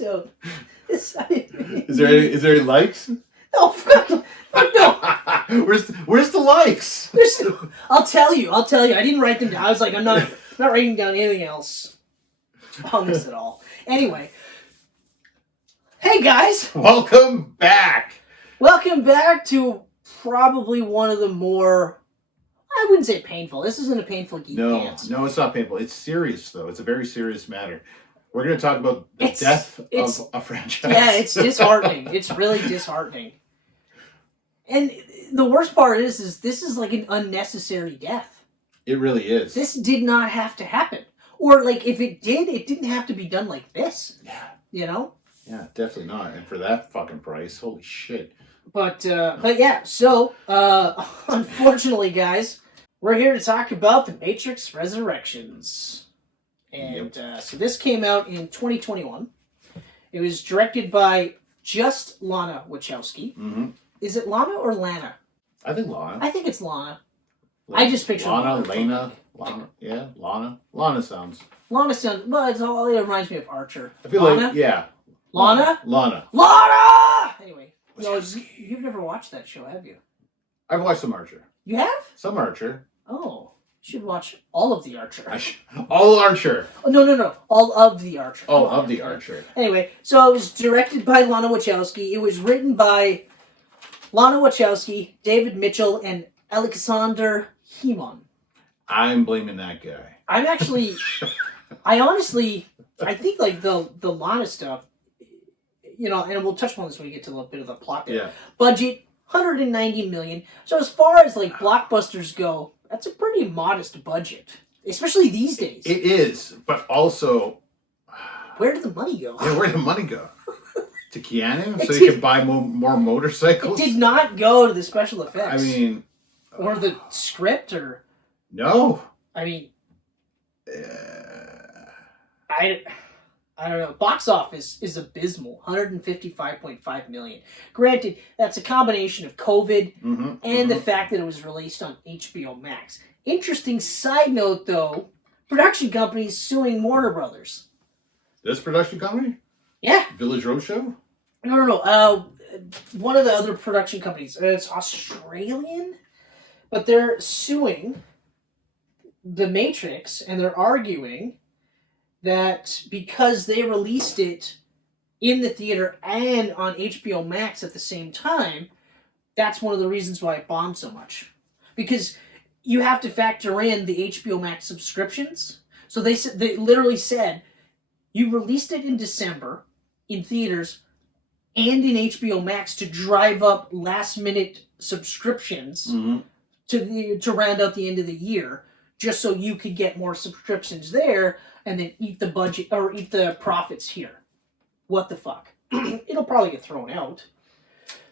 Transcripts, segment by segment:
episode. Is there any likes? Oh, fuck no. Where's the likes? I'll tell you. I didn't write them down. I was like, I'm not writing down anything else on this at all. Anyway. Hey, guys. Welcome back. Welcome back to probably one of the more... I wouldn't say painful. This isn't a painful Geek Pants. No, it's not painful. It's serious, though. It's a very serious matter. We're going to talk about the death of a franchise. Yeah, it's disheartening. It's really disheartening. And the worst part is this is like an unnecessary death. It really is. This did not have to happen. Or, like, if it did, it didn't have to be done like this. Yeah. You know? Yeah, definitely not. And for that fucking price, holy shit. But yeah, so, unfortunately, guys, we're here to talk about the Matrix Resurrections. And so this came out in 2021. It was directed by just Lana Wachowski. Mm-hmm. Is it Lana or Lana? I think Lana. I think it's Lana. I just picture Lana. Yeah, Lana. Lana sounds... Lana sounds... Well, it reminds me of Archer. I feel Lana? like, yeah. Lana? Lana! Anyway, no, you've never watched that show, have you? I've watched some Archer. You have? Some Archer. Oh, you should watch all of the Archer. All Archer. Oh, no. All of the Archer. Oh, of the Archer. Anyway, so it was directed by Lana Wachowski. It was written by Lana Wachowski, David Mitchell, and Alexander Hemon. I'm blaming that guy. I'm actually... I think, like, the Lana stuff, you know, and we'll touch upon this when we get to a little bit of the plot there. Yeah. Budget, $190 million. So as far as, like, blockbusters go, that's a pretty modest budget. Especially these days. It is, but also... Where did the money go? Yeah, where did the money go? To Keanu? So he could buy more motorcycles? It did not go to the special effects. I mean... Or the script, or... No. I mean... I don't know. Box office is abysmal. $155.5 million. Granted, that's a combination of COVID and the fact that it was released on HBO Max. Interesting side note, though. Production companies suing Warner Brothers. This production company? Yeah. Village Roadshow? No. One of the other production companies. It's Australian, but they're suing The Matrix, and they're arguing that because they released it in the theater and on HBO Max at the same time, that's one of the reasons why it bombed so much. Because you have to factor in the HBO Max subscriptions. So they literally said, you released it in December in theaters and in HBO Max to drive up last-minute subscriptions to round out the end of the year, just so you could get more subscriptions there and then eat the budget or eat the profits here. What the fuck? It'll probably get thrown out.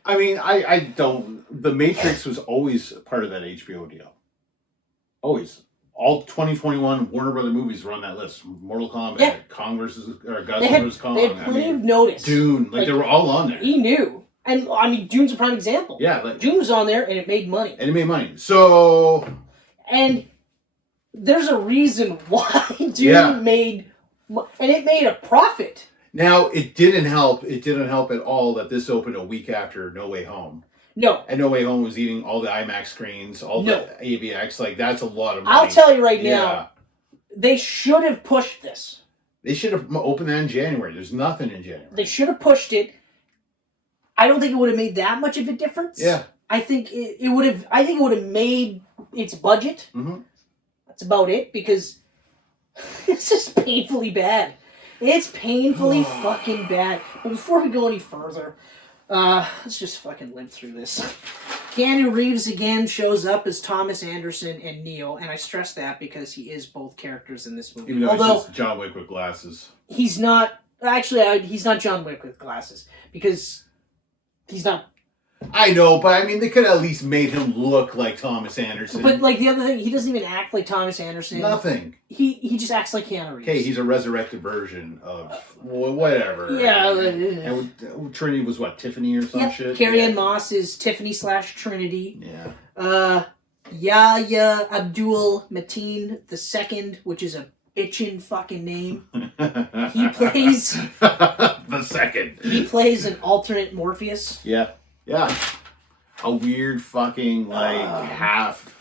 I mean, I don't... The Matrix was always part of that HBO deal. Always. All 2021 Warner Brother movies were on that list. Mortal Kombat, Kong versus... Or Godzilla vs. Kong. They had plenty of notice. Dune. Like, they were all on there. He knew. And, I mean, Dune's a prime example. Yeah. Like, Dune was on there, and it made money. So... And... There's a reason why Dune made... And it made a profit. Now, it didn't help. It didn't help at all that this opened a week after No Way Home. No. And No Way Home was eating all the IMAX screens, all the AVX. Like, that's a lot of money. I'll tell you right now, they should have pushed this. They should have opened that in January. There's nothing in January. They should have pushed it. I don't think it would have made that much of a difference. Yeah. I think it would have... I think it would have made its budget... That's about it, because it's just painfully bad. It's painfully fucking bad. But before we go any further, let's just fucking limp through this. Keanu Reeves again shows up as Thomas Anderson and Neo, and I stress that because he is both characters in this movie. Even though he's just John Wick with glasses. He's not... Actually, he's not John Wick with glasses, because he's not... I know, but I mean, they could have at least made him look like Thomas Anderson. But, like, the other thing, he doesn't even act like Thomas Anderson. Nothing. He just acts like Keanu Reeves. Okay, he's a resurrected version of whatever. Yeah. And Trinity was what, Tiffany or some shit? Carrie-Anne Moss is Tiffany/Trinity. Yeah. Yahya Abdul Mateen II, which is a bitchin' fucking name. He plays the second. He plays an alternate Morpheus. Yeah. Yeah. A weird fucking half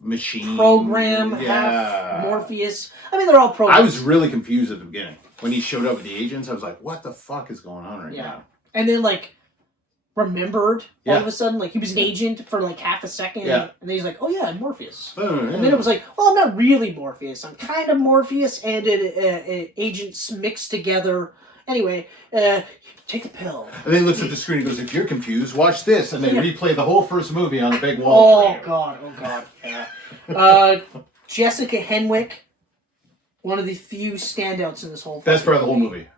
machine program, half Morpheus. I mean, they're all programs. I was really confused at the beginning when he showed up with the agents. I was like, "What the fuck is going on right now?" And then remembered all of a sudden, he was an agent for half a second, and then he's like, "Oh yeah, I'm Morpheus." And then it was like, "Well, I'm not really Morpheus. I'm kind of Morpheus and an agents mixed together." Anyway, take the pill. And then he looks at the screen and goes, "If you're confused, watch this." And they replay the whole first movie on the big wall. Oh god, yeah. Jessica Henwick, one of the few standouts in this whole. Best part of the whole movie.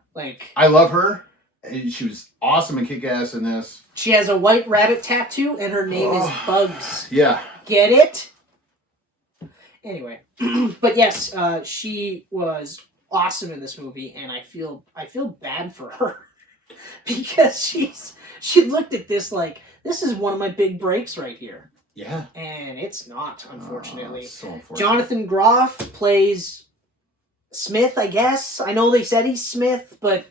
I love her. She was awesome and kick-ass in this. She has a white rabbit tattoo, and her name is Bugs. Yeah. Get it? Anyway, but yes, she was awesome in this movie, and I feel bad for her because she looked at this this is one of my big breaks right here. Yeah. And it's not, unfortunately. So unfortunate. Jonathan Groff plays Smith, I guess. I know they said he's Smith, but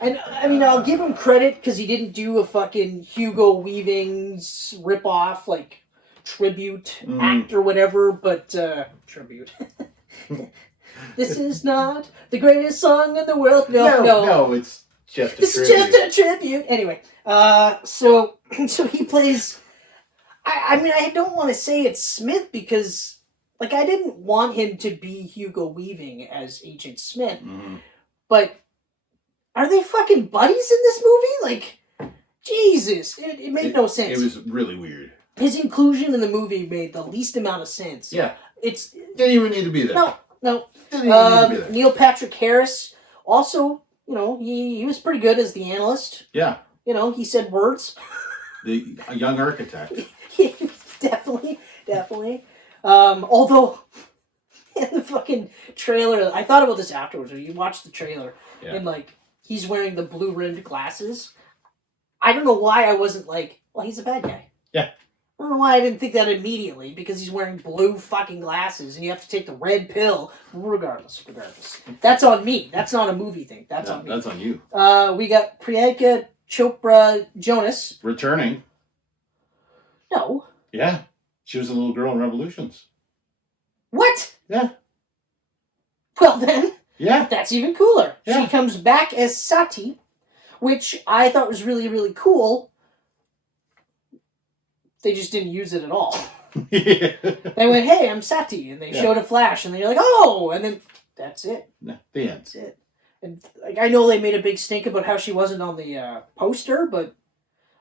and I mean I'll give him credit because he didn't do a fucking Hugo Weaving's ripoff tribute act or whatever, but tribute. This is not the greatest song in the world. No, it's just a tribute. It's just a tribute. Anyway, so he plays. I mean, I don't want to say it's Smith because, I didn't want him to be Hugo Weaving as Agent Smith, but are they fucking buddies in this movie? Jesus, it made no sense. It was really weird. His inclusion in the movie made the least amount of sense. Yeah, didn't even need to be there. No. Neil Patrick Harris also, he was pretty good as the analyst. Yeah. He said words. A young architect. Definitely. Although, in the fucking trailer, I thought about this afterwards. When you watch the trailer, and he's wearing the blue-rimmed glasses. I don't know why I wasn't well, he's a bad guy. Yeah. I don't know why I didn't think that immediately, because he's wearing blue fucking glasses, and you have to take the red pill. Regardless. That's on me. That's not a movie thing. That's on me. That's on you. We got Priyanka Chopra Jonas. Returning. No. Yeah. She was a little girl in Revolutions. What? Yeah. Well then. Yeah. That's even cooler. Yeah. She comes back as Sati, which I thought was really, really cool. They just didn't use it at all. Yeah. They went, "Hey, I'm Sati," and they showed a flash, and they're like, "Oh," and then that's it. No, the end. That's it. And I know they made a big stink about how she wasn't on the poster, but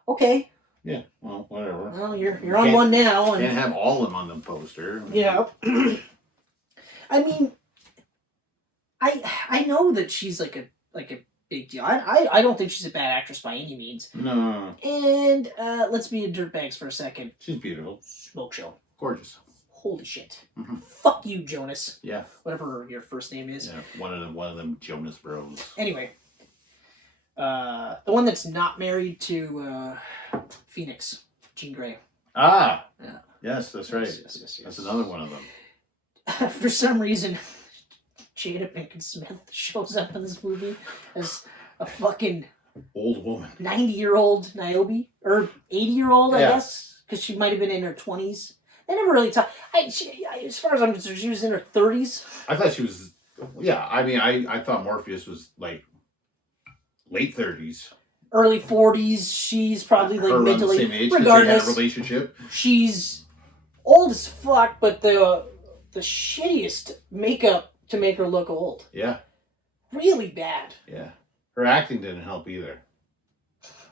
okay. Yeah, well, whatever. Well, you're on one now, and can't have all of them on the poster. Yeah. I mean, I know that she's a big deal. I don't think she's a bad actress by any means. No. And let's be a dirtbags for a second. She's beautiful. Smoke show. Gorgeous. Holy shit. Mm-hmm. Fuck you, Jonas. Yeah. Whatever your first name is. Yeah, one of them Jonas Bros. Anyway. The one that's not married to Phoenix, Jean Grey. Ah. Yeah. Yes, that's right. Yes. That's another one of them. For some reason, Jada Pinkett Smith shows up in this movie as a fucking old woman, 90-year-old Niobe, or 80-year-old, I guess, because she might have been in her 20s. They never really talk. As far as I'm concerned, she was in her 30s. I thought she was. Yeah, I mean, I thought Morpheus was late 30s, early 40s. She's probably mentally the same age. Regardless, they had a relationship. She's old as fuck, but the shittiest makeup to make her look old. Yeah. Really bad. Yeah. Her acting didn't help either.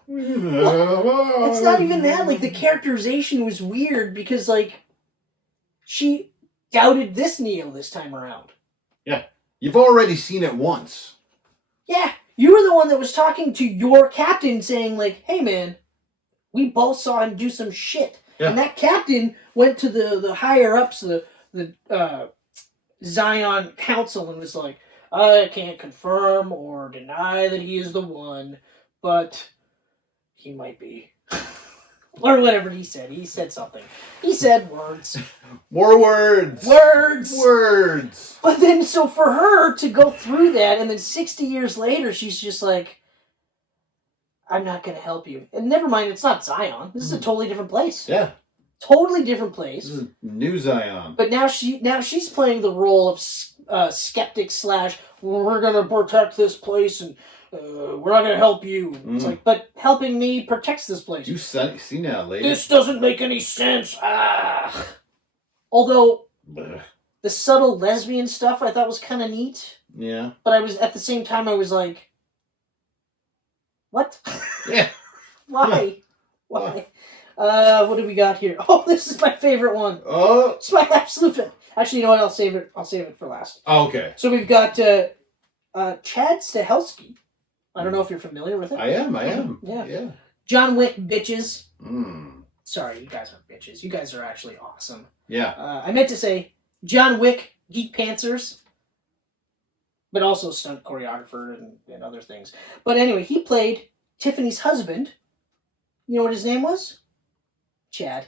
Well, it's not even that. The characterization was weird because, she doubted this Neo this time around. Yeah. You've already seen it once. Yeah. You were the one that was talking to your captain saying, hey, man, we both saw him do some shit. Yeah. And that captain went to the higher-ups, the Zion Council, and was like, "I can't confirm or deny that he is the one, but he might be." Or whatever he said. He said something. He said words. More words. Words. Words. But then, so for her to go through that, and then 60 years later, she's just like, I'm not going to help you. And never mind, it's not Zion. This is a totally different place. Yeah. Totally different place. This is new Zion. But now she's playing the role of skeptic / we're going to protect this place and we're not going to help you. It's like, but helping me protects this place. You see now, lady. This doesn't make any sense. Although the subtle lesbian stuff I thought was kind of neat. Yeah. But I was at the same time I was like, what? Yeah. Why? Why? What do we got here? Oh, this is my favorite one. Oh. It's my absolute favorite. Actually, you know what? I'll save it for last. Oh, okay. So we've got Chad Stahelski. I don't know if you're familiar with it. I am. Yeah. John Wick bitches. Mm. Sorry, you guys are bitches. You guys are actually awesome. Yeah. I meant to say John Wick Geek Pantsers, but also stunt choreographer and other things. But anyway, he played Tiffany's husband. You know what his name was? Chad.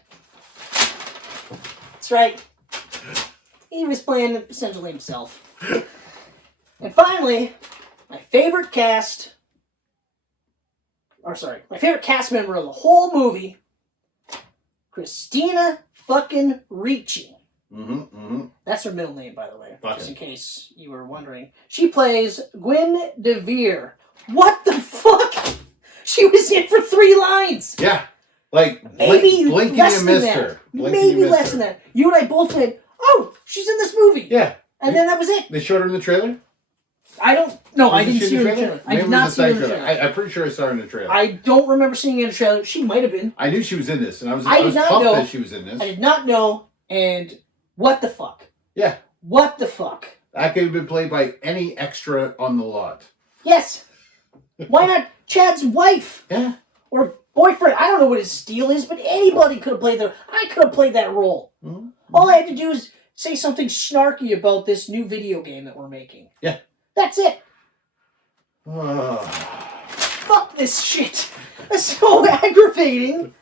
That's right. He was playing essentially himself. And finally, my favorite cast member of the whole movie, Christina fucking Ricci. That's her middle name, by the way, just in case you were wondering. She plays Gwen DeVere. What the fuck? She was in for 3 lines. Yeah. Like, maybe blinking less you than missed that. her. Maybe less than that. You and I both went, oh, she's in this movie. Yeah. And then that was it. They showed her in the trailer? I didn't see her in the trailer. I did not see her in the trailer. I'm pretty sure I saw her in the trailer. I don't remember seeing her in the trailer. She might have been. I knew she was in this, and I was did not pumped know that she was in this. I did not know, and what the fuck? Yeah. What the fuck? That could have been played by any extra on the lot. Yes. Why not Chad's wife? Yeah. Or boyfriend? I don't know what his deal is, but anybody could have played I could have played that role. Mm-hmm. All I had to do is say something snarky about this new video game that we're making. Yeah. That's it. Fuck this shit. That's so aggravating.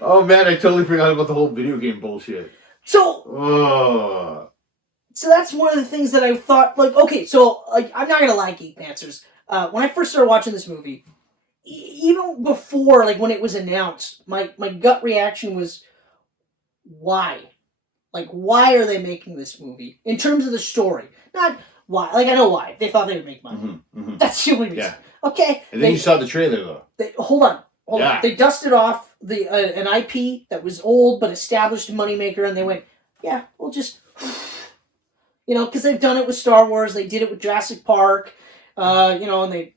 Oh man, I totally forgot about the whole video game bullshit. So that's one of the things that I thought, like, okay, so, like, I'm not gonna lie, Geek Pantsers. When I first started watching this movie, even before, like, when it was announced, my gut reaction was, why? Like, why are they making this movie? In terms of the story. Not why. Like, I know why. They thought they would make money. That's the only reason. Yeah. Okay. And then you saw the trailer, though. Hold on. They dusted off an IP that was old but established moneymaker, and they went, yeah, we'll just... because they've done it with Star Wars, they did it with Jurassic Park, and they,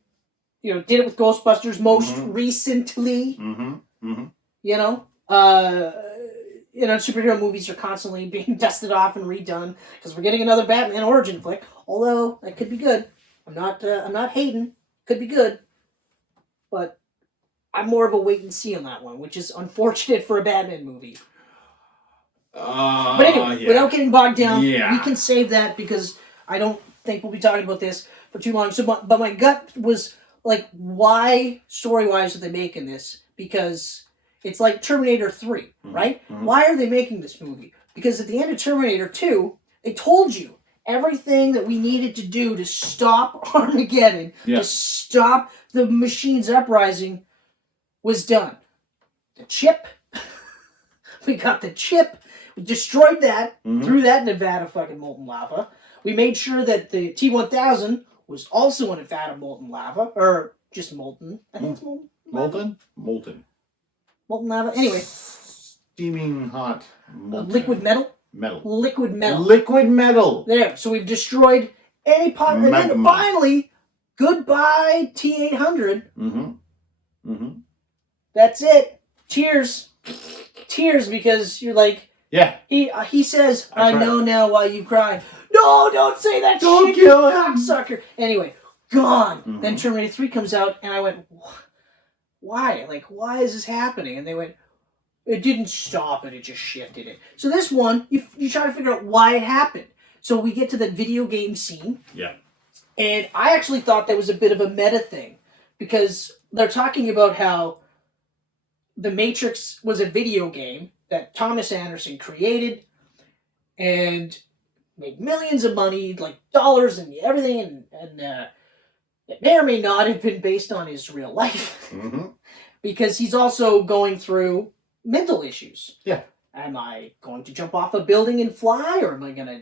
did it with Ghostbusters most recently. Superhero movies are constantly being dusted off and redone because we're getting another Batman origin flick. Although that could be good. I'm not hating. Could be good, but I'm more of a wait and see on that one, which is unfortunate for a Batman movie. But anyway, without getting bogged down, we can save that because I don't think we'll be talking about this for too long. So, but my gut was like, why story-wise are they making this? Because it's like Terminator 3, right? Why are they making this movie? Because at the end of Terminator 2, they told you everything that we needed to do to stop Armageddon, to stop the machine's uprising, was done. The chip. We got the chip. We destroyed that, threw that in Nevada fucking molten lava. We made sure that the T-1000 was also in Nevada molten lava, or just molten. I think it's molten. Molten. Molten lava. Anyway. Steaming hot. Liquid metal. Liquid metal. There. So we've destroyed any pot. And then finally, goodbye T-800. That's it. Tears, because you're like, He says, I know now why you cry. No, don't say that shit, you cocksucker. Anyway, gone. Then Terminator 3 comes out, and I went, why? Like, why is this happening? And they went, it didn't stop it, it just shifted it. So this one, you try to figure out why it happened. So we get to the video game scene. Yeah. And I actually thought that was a bit of a meta thing. Because they're talking about how The Matrix was a video game that Thomas Anderson created and made millions of money, like dollars and everything, and it may or may not have been based on his real life. Mm-hmm. Because he's also going through mental issues. Yeah. Am I going to jump off a building and fly, or am I going to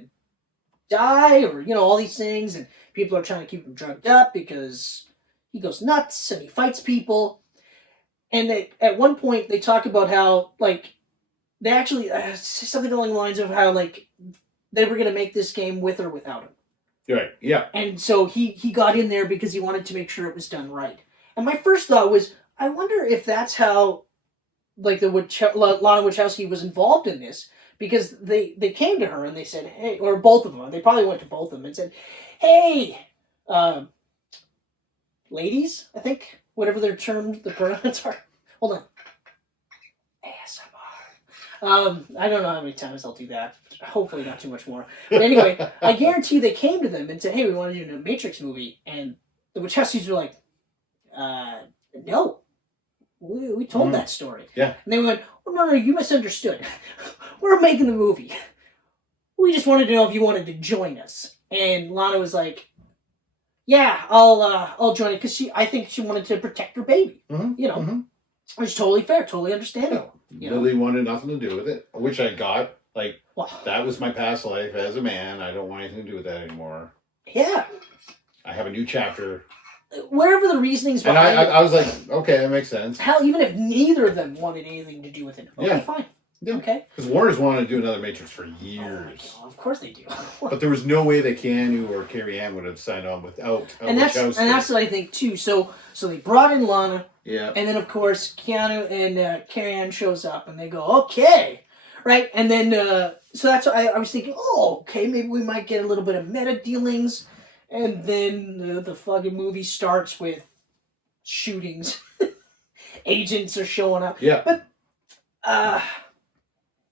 die, or, all these things, and people are trying to keep him drugged up because he goes nuts and he fights people. And at one point, they talk about how, like, they actually, something along the lines of how, like, they were going to make this game with or without him. Right, yeah. And so he got in there because he wanted to make sure it was done right. And my first thought was, I wonder if that's how, like, Lana Wachowski was involved in this, because they came to her and they said, hey, or both of them, they probably went to both of them and said, hey, ladies, I think, whatever their terms, the pronouns are. Hold on. ASMR. I don't know how many times I'll do that. Hopefully not too much more. But anyway, I guarantee they came to them and said, hey, we want to do a Matrix movie. And the Wachowskis were like, no. We told that story. Yeah. And they went, oh, no, you misunderstood. We're making the movie. We just wanted to know if you wanted to join us. And Lana was like, yeah, I'll join it, because I think she wanted to protect her baby. Mm-hmm. Mm-hmm. Which is totally fair, totally understandable. Really wanted nothing to do with it, which I got. Like, well, that was my past life as a man. I don't want anything to do with that anymore. Yeah. I have a new chapter. Wherever the reasonings behind it. I was like, okay, that makes sense. Hell, even if neither of them wanted anything to do with it, okay, fine. Yeah. Okay. Because Warner's wanted to do another Matrix for years. Oh, of course they do. But there was no way that Keanu or Carrie Ann would have signed on without. And that's what I think too. So they brought in Lana. Yeah. And then of course Keanu and Carrie Ann shows up, and they go, okay, right? And then so that's what I was thinking. Oh, okay, maybe we might get a little bit of meta dealings. And then the fucking movie starts with shootings. Agents are showing up. Yeah. But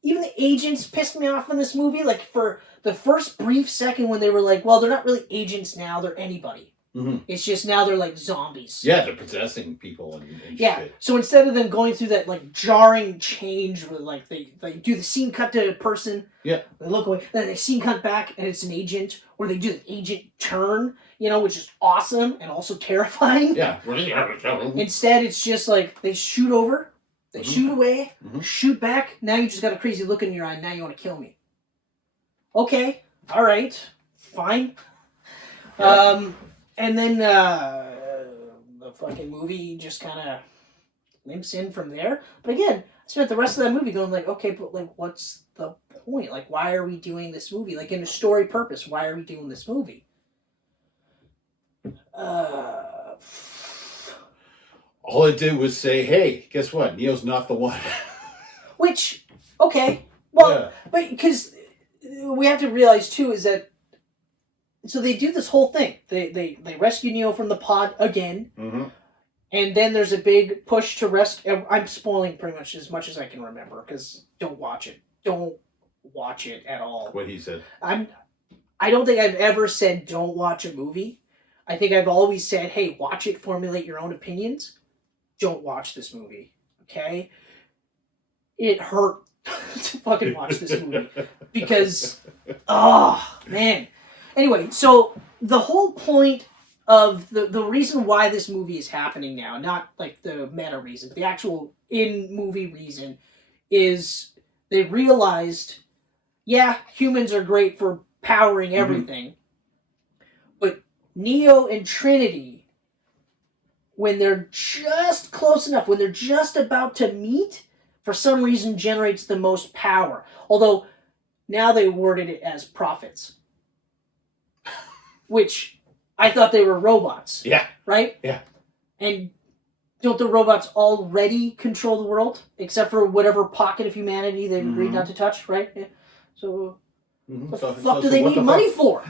even the agents pissed me off in this movie. Like, for the first brief second when they were like, well, they're not really agents now, they're anybody. Mm-hmm. It's just now they're like zombies. Yeah, they're possessing people and shit. So instead of them going through that like jarring change where like they do the scene cut to a person, they look away, then they scene cut back and it's an agent, or they do the agent turn, which is awesome and also terrifying. Yeah. Instead, it's just like they shoot over, they shoot away, shoot back. Now you just got a crazy look in your eye. Now you want to kill me. Okay, all right, fine. Yeah. And then the fucking movie just kind of limps in from there. But again, I spent the rest of that movie going like, okay, but like, what's the point? Like, why are we doing this movie? Like, in a story purpose, why are we doing this movie? All it did was say, hey, guess what? Neo's not the one. Which, okay. Well, but because we have to realize, too, is that so they do this whole thing. They rescue Neo from the pod again. Mm-hmm. And then there's a big push to rescue. I'm spoiling pretty much as I can remember, because don't watch it. Don't watch it at all. What he said. I don't think I've ever said don't watch a movie. I think I've always said, hey, watch it, formulate your own opinions. Don't watch this movie. Okay? It hurt to fucking watch this movie. Because, oh, man. Anyway, so the whole point of the reason why this movie is happening now, not like the meta reason, the actual in-movie reason, is they realized, yeah, humans are great for powering everything, but Neo and Trinity, when they're just close enough, when they're just about to meet, for some reason generates the most power. Although, now they worded it as prophets. Which, I thought they were robots. Yeah. Right? Yeah. And don't the robots already control the world? Except for whatever pocket of humanity they've agreed not to touch, right? Yeah. So, what the fuck do they need money for?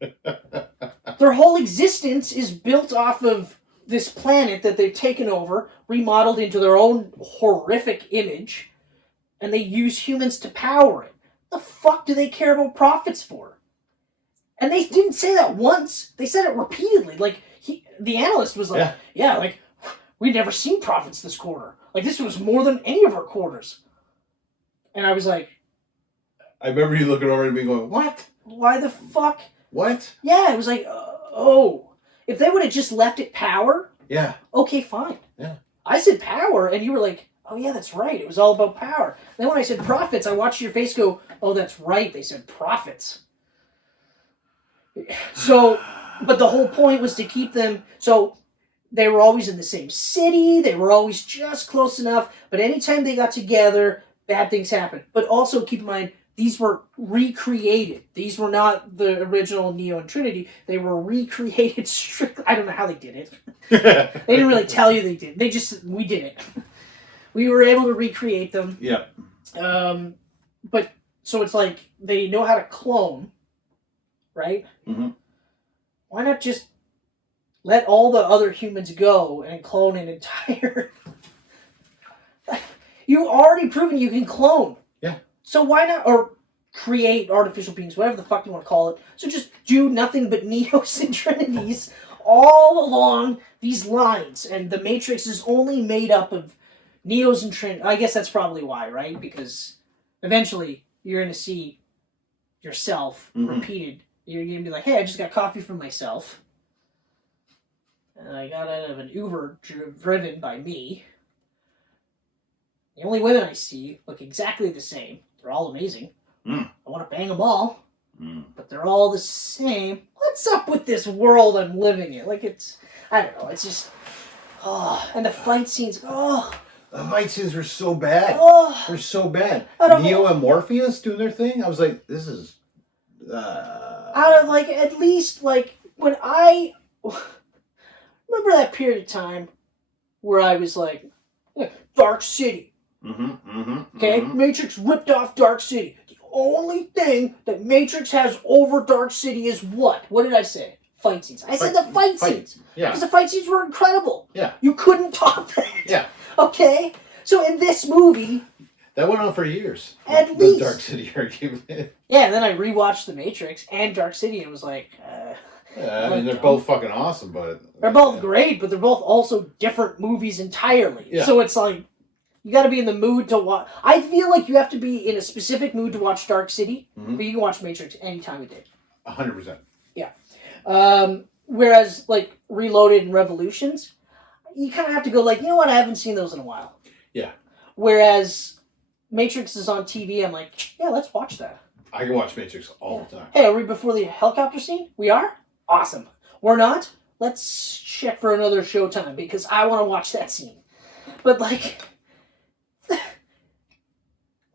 Their whole existence is built off of this planet that they've taken over, remodeled into their own horrific image, and they use humans to power it. The fuck do they care about profits for? And they didn't say that once. They said it repeatedly. Like, the analyst was like, yeah, like, we'd never seen profits this quarter. Like, this was more than any of our quarters. And I was like... I remember you looking over at me and going, what? Why the fuck? What? Yeah, it was like, oh. If they would have just left it power, yeah, okay, fine. Yeah. I said power, and you were like, oh yeah, that's right. It was all about power. Then when I said profits, I watched your face go, oh, that's right. They said profits. So, but the whole point was to keep them, so they were always in the same city. They were always just close enough. But anytime they got together, bad things happened. But also keep in mind, these were recreated. These were not the original Neo and Trinity. They were recreated strictly. I don't know how they did it. They didn't really tell you they did. We did it. We were able to recreate them. Yeah. But, so it's like, they know how to clone, right? Mm-hmm. Why not just let all the other humans go and clone an entire... You've already proven you can clone. Yeah. So why not, or create artificial beings, whatever the fuck you want to call it. So just do nothing but Neos and Trinities all along these lines. And the Matrix is only made up of Neos and Trinities. I guess that's probably why, right? Because eventually you're going to see yourself repeated. You're going to be like, hey, I just got coffee from myself. And I got out of an Uber driven by me. The only women I see look exactly the same. They're all amazing. I want to bang them all. But they're all the same. What's up with this world I'm living in? Like, it's... I don't know. It's just... Oh, and the fight scenes... Oh... The fight scenes were so bad. Oh, they're so bad. Neo and Morpheus doing their thing. I was like, this is... Out of, like, at least, like, when I... Remember that period of time where I was like, Dark City. Okay? Matrix ripped off Dark City. The only thing that Matrix has over Dark City is what? What did I say? Fight scenes. I said the fight scenes. Yeah. Because the fight scenes were incredible. Yeah. You couldn't top that. Yeah. Okay? So in this movie... That went on for years. At least. The Dark City argument. Yeah, and then I rewatched The Matrix and Dark City and it was like... yeah, I mean, they're both fucking awesome, but... They're both great, but they're both also different movies entirely. Yeah. So it's like, you gotta be in the mood to watch... I feel like you have to be in a specific mood to watch Dark City, but you can watch Matrix any time of day. 100%. Yeah. Whereas, like, Reloaded and Revolutions, you kind of have to go like, you know what, I haven't seen those in a while. Yeah. Whereas Matrix is on TV, I'm like, yeah, let's watch that. I can watch Matrix all the time. Hey, are we before the helicopter scene? We are? Awesome. We're not? Let's check for another showtime because I want to watch that scene. But, like,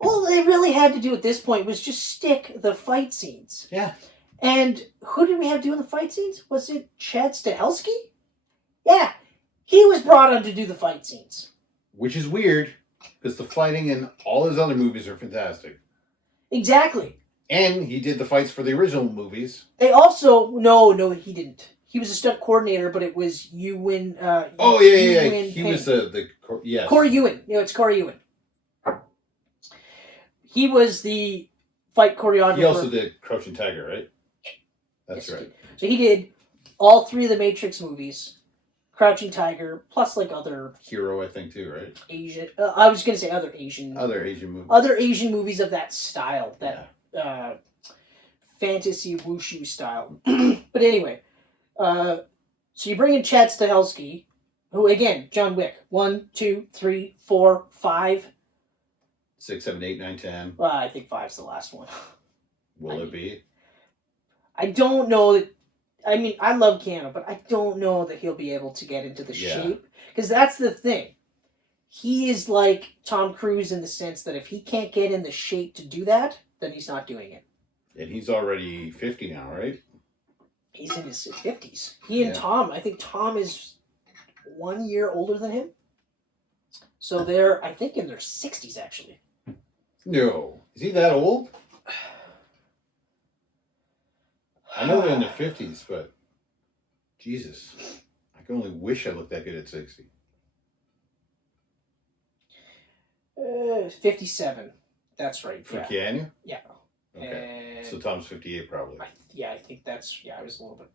all they really had to do at this point was just stick the fight scenes. Yeah. And who did we have doing the fight scenes? Was it Chad Stahelski? Yeah. He was brought on to do the fight scenes. Which is weird, because the fighting in all his other movies are fantastic. Exactly. And he did the fights for the original movies. They also... No, he didn't. He was a stunt coordinator, but it was Ewan... He was the yes. Corey Ewan. No, it's Corey Ewan. He was the fight choreographer. He also did Crouching Tiger, right? That's right. So he did all 3 of the Matrix movies. Crouching Tiger, plus like other... Hero, I think, too, right? Asian... I was going to say other Asian... Other Asian movies. Other Asian movies of that style. That fantasy wushu style. But anyway... so you bring in Chad Stahelski, who, again, John Wick. 1, 2, 3, 4, 5... 6, 7, 8, 9, 10. Well, I think 5's the last one. Will it be? I don't know that... I mean, I love Keanu, but I don't know that he'll be able to get into the shape. Because that's the thing. He is like Tom Cruise in the sense that if he can't get in the shape to do that, then he's not doing it. And he's already 50 now, right? He's in his 50s. He and Tom, I think Tom is 1 year older than him. So they're, I think, in their 60s, actually. No. Is he that old? I know they're in their 50s, but Jesus. I can only wish I looked that good at 60. 57. That's right. For Keanu? Yeah. Okay. So Tom's 58 probably. I think that's, I was a little bit,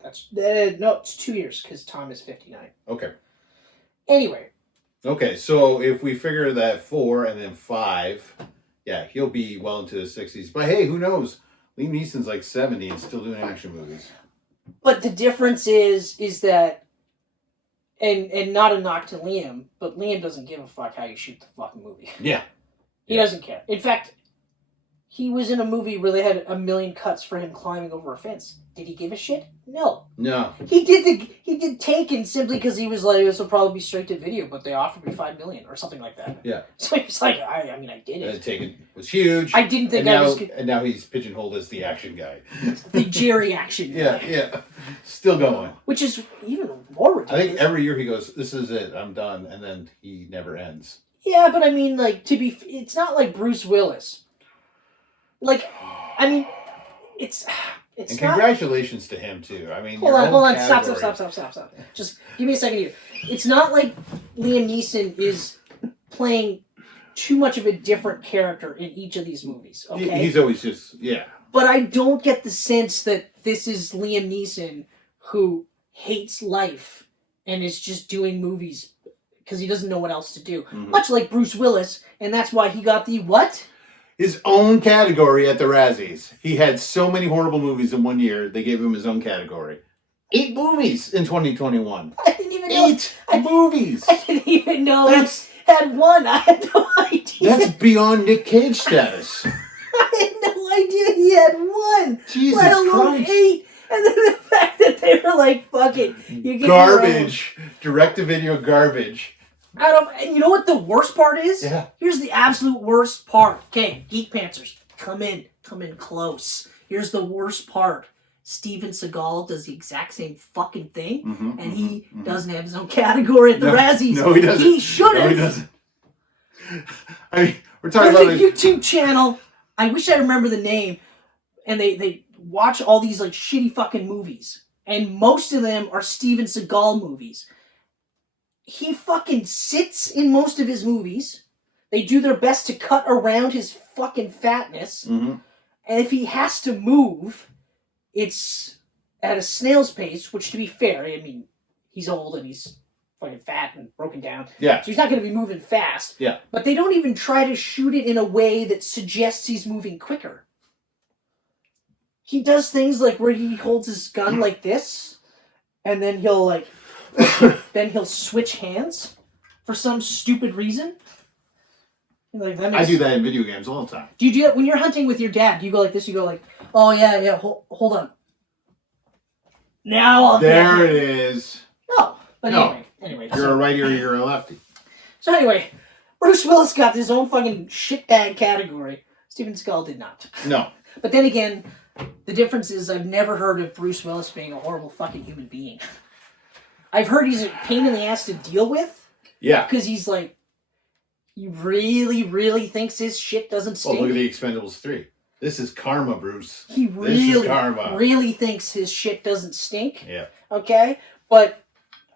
that's, no, it's 2 years because Tom is 59. Okay. Anyway. Okay, so if we figure that 4 and then 5, yeah, he'll be well into his 60s. But hey, who knows? Liam Neeson's like 70 and still doing action movies. But the difference is that, and not a knock to Liam, but Liam doesn't give a fuck how you shoot the fucking movie. Yeah. He doesn't care. In fact, he was in a movie where they had 1 million cuts for him climbing over a fence. Did he give a shit? No. He did Taken simply because he was like, this will probably be straight to video, but they offered me $5 million or something like that. Yeah. So he was like, I mean, I did it. Taken was huge. I didn't think and now he's pigeonholed as the action guy. The Jerry action guy. Yeah. Still going. Which is even more ridiculous. I think every year he goes, this is it, I'm done, and then he never ends. Yeah, but I mean, like, it's not like Bruce Willis. Like, I mean, it's and not... congratulations to him, too. I mean, Hold on. Stop. Just give me a second here. It's not like Liam Neeson is playing too much of a different character in each of these movies, okay? He's always just, yeah. But I don't get the sense that this is Liam Neeson who hates life and is just doing movies because he doesn't know what else to do. Mm-hmm. Much like Bruce Willis, and that's why he got the what? His own category at the Razzies. He had so many horrible movies in 1 year, they gave him his own category. 8 movies in 2021. I didn't even know. 8 movies! I didn't even know he had one. I had no idea. That's beyond Nick Cage status. I had no idea he had one. Jesus let alone Christ. 8. And then the fact that they were like, fuck it. You get garbage. Direct-to-video garbage. And you know what the worst part is? Yeah. Here's the absolute worst part. Okay, Geek Pantsers, come in close. Here's the worst part. Steven Seagal does the exact same fucking thing, and he doesn't have his own category at the Razzies. No, he doesn't. He should have. No, he doesn't. I mean, we're talking There's about a YouTube channel. I wish I remember the name. And they watch all these like shitty fucking movies, and most of them are Steven Seagal movies. He fucking sits in most of his movies. They do their best to cut around his fucking fatness. Mm-hmm. And if he has to move, it's at a snail's pace, which to be fair, I mean, he's old and he's fucking fat and broken down. Yeah. So he's not going to be moving fast. Yeah. But they don't even try to shoot it in a way that suggests he's moving quicker. He does things like where he holds his gun like this, and then he'll like... then he'll switch hands for some stupid reason. Like, I do that in video games all the time. Do you do that when you're hunting with your dad? Do you go like this? You go like, oh yeah, hold on. Now I'll there it is. No, but anyway. You're a righty or you're a lefty. So anyway, Bruce Willis got his own fucking shitbag category. Steven Seagal did not. No. But then again, the difference is I've never heard of Bruce Willis being a horrible fucking human being. I've heard he's a pain in the ass to deal with. Yeah. Because he's like, he really, really thinks his shit doesn't stink. Oh, look at the Expendables 3. This is karma, Bruce. He really thinks his shit doesn't stink. Yeah. Okay? But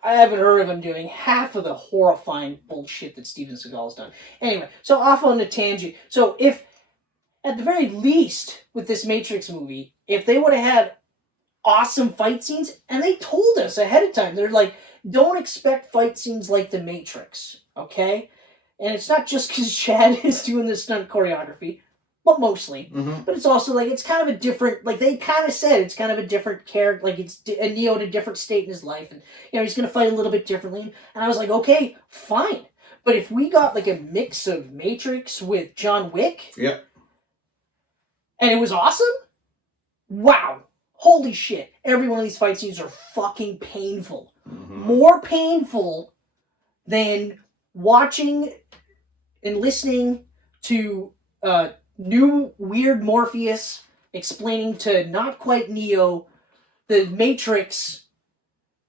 I haven't heard of him doing half of the horrifying bullshit that Steven Seagal's done. Anyway, so off on a tangent. So if, at the very least, with this Matrix movie, if they would have had awesome fight scenes, and they told us ahead of time, they're like, don't expect fight scenes like the Matrix, okay? And it's not just because Chad is doing the stunt choreography, but mostly. Mm-hmm. But it's also like, it's kind of a different, like they kind of said, it's kind of a different character, like it's a Neo in a different state in his life, and he's going to fight a little bit differently. And I was like, okay, fine. But if we got like a mix of Matrix with John Wick, yep, and it was awesome, wow. Holy shit. Every one of these fight scenes are fucking painful. Mm-hmm. More painful than watching and listening to new weird Morpheus explaining to not quite Neo the Matrix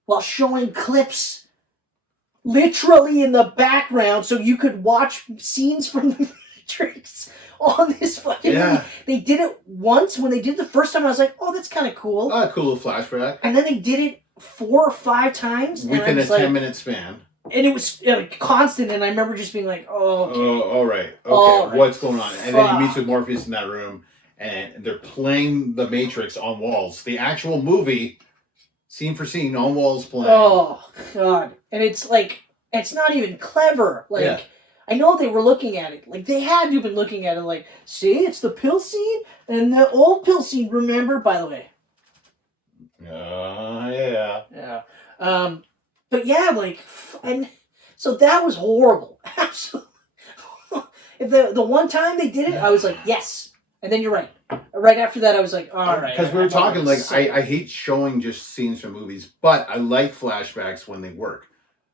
while showing clips literally in the background so you could watch scenes from the Matrix on this fucking movie. They did it once. When they did it the first time, I was like, oh, that's kind of cool. Cool little flashback. And then they did it 4 or 5 times. Within a 10-minute span. And it was constant, and I remember just being like, oh, okay. Oh, all right. Okay, what's going on? And then he meets with Morpheus in that room, and they're playing The Matrix on walls. The actual movie, scene for scene, on walls playing. Oh, God. And it's like, It's not even clever. Like, Yeah. I know they were looking at it. Like, they had to have been looking at it like, see, it's the pill scene and the old pill scene, remember? By the way. Yeah. Yeah. But yeah, like, and so that was horrible. Absolutely. If the one time they did it, I was like, yes. And then you're right. Right after that, I was like, all right. Because we were talking, like, I hate showing just scenes from movies, but I like flashbacks when they work.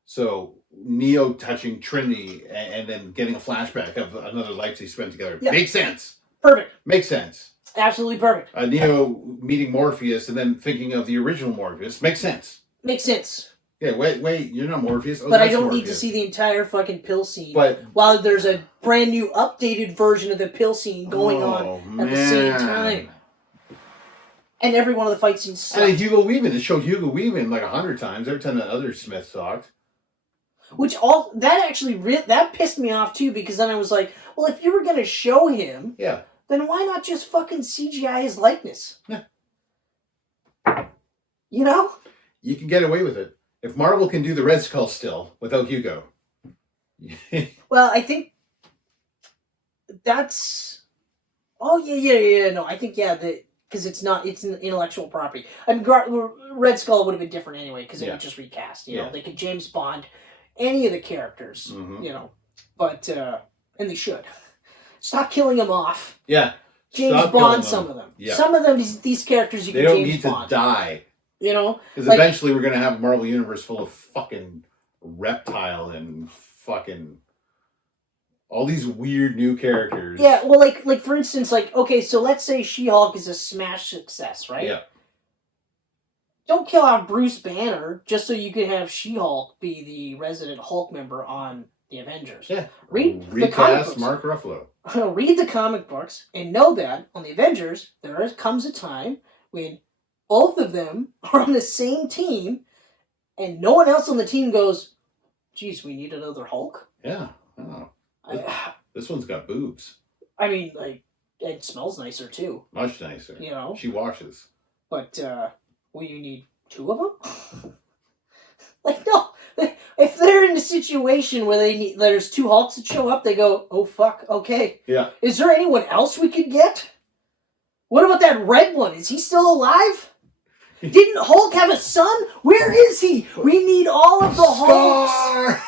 So, Neo touching Trinity and then getting a flashback of another life they spent together. Yeah. Makes sense. Perfect. Makes sense. Absolutely perfect. Neo meeting Morpheus and then thinking of the original Morpheus. Makes sense. Makes sense. Yeah, wait, you're not Morpheus. Oh, but I that's don't Morpheus. need to see the entire fucking pill scene. But while there's a brand new updated version of the pill scene going on at the same time. And every one of the fight scenes sucked. And Hugo Weaving, it showed Hugo Weaving like 100 times every time that other Smith talked. Which that actually that pissed me off too, because then I was like, well, if you were gonna show him, yeah, then why not just fucking CGI his likeness? Yeah. You know? You can get away with it. If Marvel can do the Red Skull still without Hugo. Well, I think that's. Oh yeah. No, I think because it's an intellectual property. I mean, Red Skull would have been different anyway because they would just recast. You know, they could James Bond any of the characters. Mm-hmm. You know, but and they should stop killing them off. Yeah, James Bond. Some of them. Yeah. Some of them. These characters you can James Bond. They don't need to die. You know, because eventually we're gonna have a Marvel universe full of fucking Reptile and fucking all these weird new characters. Yeah, well, like for instance, okay, so let's say She-Hulk is a smash success, right? Yeah. Don't kill off Bruce Banner just so you could have She-Hulk be the resident Hulk member on the Avengers. Yeah. Read the comic books. Mark Ruffalo. Read the comic books and know that on the Avengers there comes a time when both of them are on the same team, and no one else on the team goes, geez, we need another Hulk? Yeah. Oh. This one's got boobs. I mean, it smells nicer, too. Much nicer. You know? She washes. But, will you need two of them? No. If they're in a situation where there's two Hulks that show up, they go, oh, fuck, okay. Yeah. Is there anyone else we could get? What about that red one? Is he still alive? Didn't Hulk have a son? Where is he? We need all of the Hulks.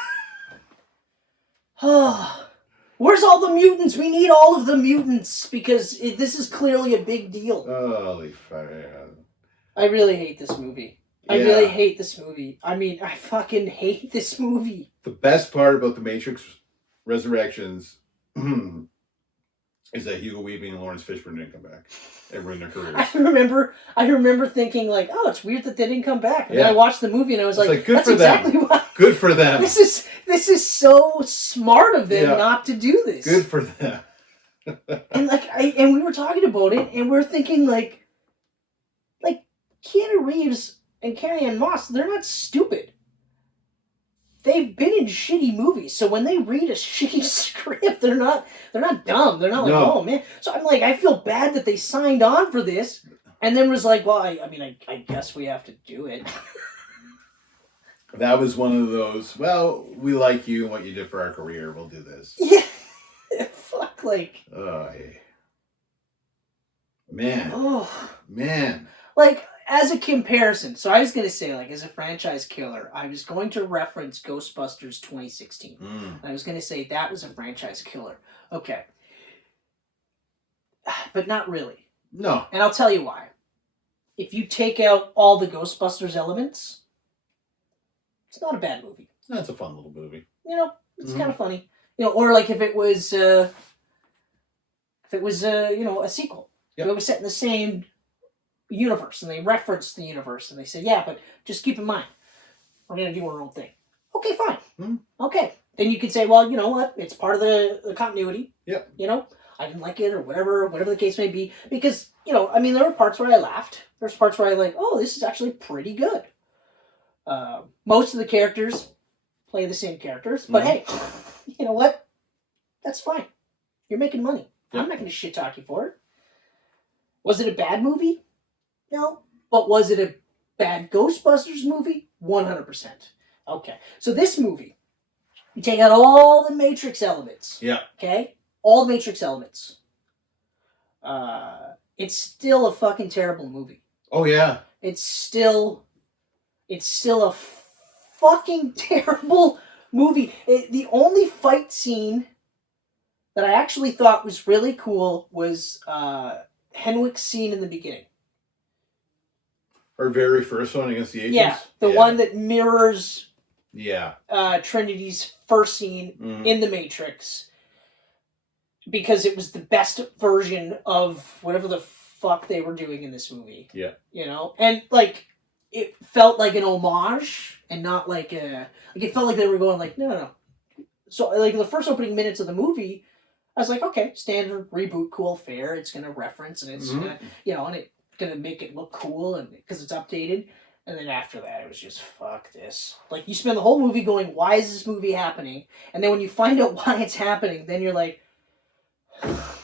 Where's all the mutants? We need all of the mutants because this is clearly a big deal. Holy fuck. I really hate this movie. I really hate this movie. I mean, I fucking hate this movie. The best part about the Matrix Resurrections is that Hugo Weaving and Lawrence Fishburne didn't come back ever in their careers. I remember thinking oh, it's weird that they didn't come back. And then I watched the movie and I was like good that's for exactly them. Why. Good for them. This is so smart of them not to do this. Good for them. And we were talking about it and we're thinking like Keanu Reeves and Carrie-Anne Moss, they're not stupid. They've been in shitty movies, so when they read a shitty script, they're not dumb. They're not like, oh man. So I'm like, I feel bad that they signed on for this, and then was like, well, I guess we have to do it. That was one of those. Well, we like you and what you did for our career. We'll do this. Yeah, fuck, like. Man. Oh man. As a comparison, so I was going to say, as a franchise killer, I was going to reference Ghostbusters 2016. I was going to say that was a franchise killer. Okay. But not really. No. And I'll tell you why. If you take out all the Ghostbusters elements, it's not a bad movie. That's a fun little movie. You know, it's kind of funny. You know, or if it was, a sequel. Yep. If it was set in the same universe and they referenced the universe and they said, yeah, but just keep in mind, we're going to do our own thing. Okay, fine. Okay. Then you could say, well, you know what? It's part of the continuity. Yep. You know, I didn't like it or whatever the case may be. Because, there were parts where I laughed. There's parts where I oh, this is actually pretty good. Most of the characters play the same characters. But hey, you know what? That's fine. You're making money. Yep. I'm not going to shit talk you for it. Was it a bad movie? No. But was it a bad Ghostbusters movie? 100%. Okay. So this movie, You take out all the Matrix elements. Yeah. Okay? All the Matrix elements. It's still a fucking terrible movie. Oh, yeah. It's still a fucking terrible movie. The only fight scene that I actually thought was really cool was Henwick's scene in the beginning. Her very first one against the agents? Yeah, the one that mirrors Trinity's first scene in the Matrix. Because it was the best version of whatever the fuck they were doing in this movie. Yeah. You know? And, like, it felt like an homage and not like a... Like, it felt like they were going like, no. So, like, in the first opening minutes of the movie, I was like, okay, standard reboot, cool, fair. It's going to reference and it's going to, you know, and it's going to make it look cool and because it's updated. And then after that, it was just, fuck this. Like, you spend the whole movie going, why is this movie happening? And then when you find out why it's happening, then you're like,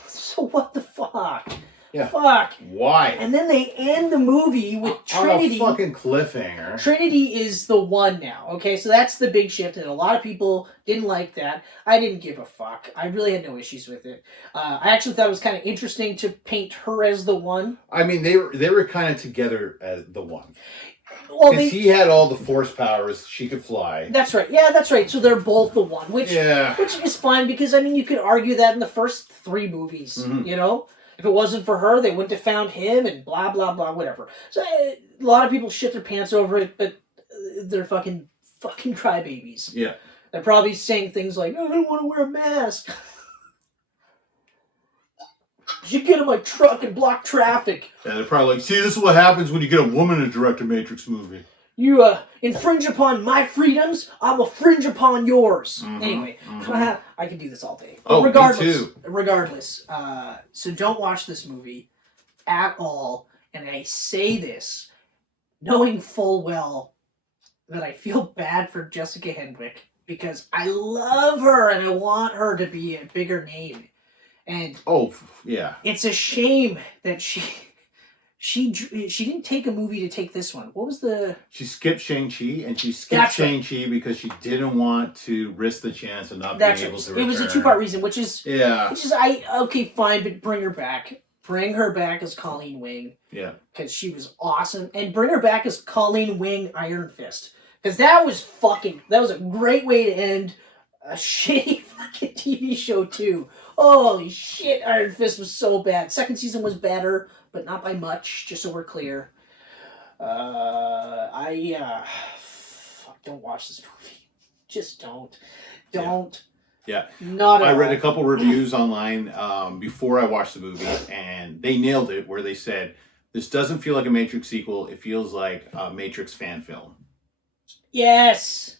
so what the fuck? Yeah. Fuck. Why? And then they end the movie with Trinity. On a fucking cliffhanger. Trinity is the one now. Okay, so that's the big shift, and a lot of people didn't like that. I didn't give a fuck. I really had no issues with it. I actually thought it was kind of interesting to paint her as the one. I mean, they were kind of together as the one. Well, because he had all the force powers, she could fly. That's right. Yeah, that's right. So they're both the one, which is fine because I mean you could argue that in the first 3 movies, you know, if it wasn't for her, they wouldn't have found him and blah blah blah whatever. So a lot of people shit their pants over it, but they're fucking crybabies. Yeah, they're probably saying things like, "I don't want to wear a mask." You get in my truck and block traffic. Yeah, they're probably like, see, this is what happens when you get a woman to direct a Matrix movie. You infringe upon my freedoms, I will fringe upon yours. Anyway, I can do this all day. But regardless, so don't watch this movie at all. And I say this knowing full well that I feel bad for Jessica Hendrick because I love her and I want her to be a bigger name. And it's a shame that she didn't take a movie to take this one. What was the... She skipped Shang-Chi, and she skipped Shang-Chi because she didn't want to risk the chance of not being able to return. It was a 2-part reason, which is okay, fine, but bring her back. Bring her back as Colleen Wing. Yeah. Because she was awesome. And bring her back as Colleen Wing Iron Fist. Because that was a great way to end a shitty fucking TV show, too. Holy shit, Iron Fist was so bad. Second season was better, but not by much, just so we're clear. Don't watch this movie. Just don't. Don't. Yeah. Not at all. I read a couple reviews online before I watched the movie, and they nailed it where they said, this doesn't feel like a Matrix sequel. It feels like a Matrix fan film. Yes.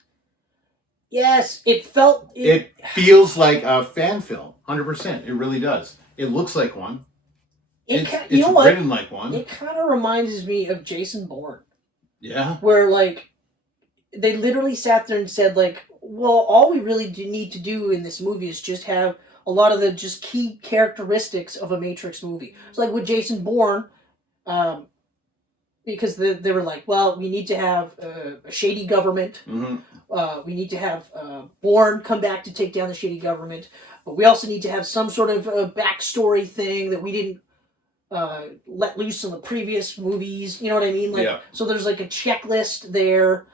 Yes, it feels like a fan film. 100%. It really does. It looks like one. It's written like one. It kind of reminds me of Jason Bourne. Yeah. Where, like, they literally sat there and said, like, well, all we really need to do in this movie is just have a lot of the just key characteristics of a Matrix movie. So, like, with Jason Bourne, because they were like, well, we need to have a shady government. We need to have Bourne come back to take down the shady government. But we also need to have some sort of backstory thing that we didn't let loose in the previous movies. You know what I mean? Like, so there's like a checklist there.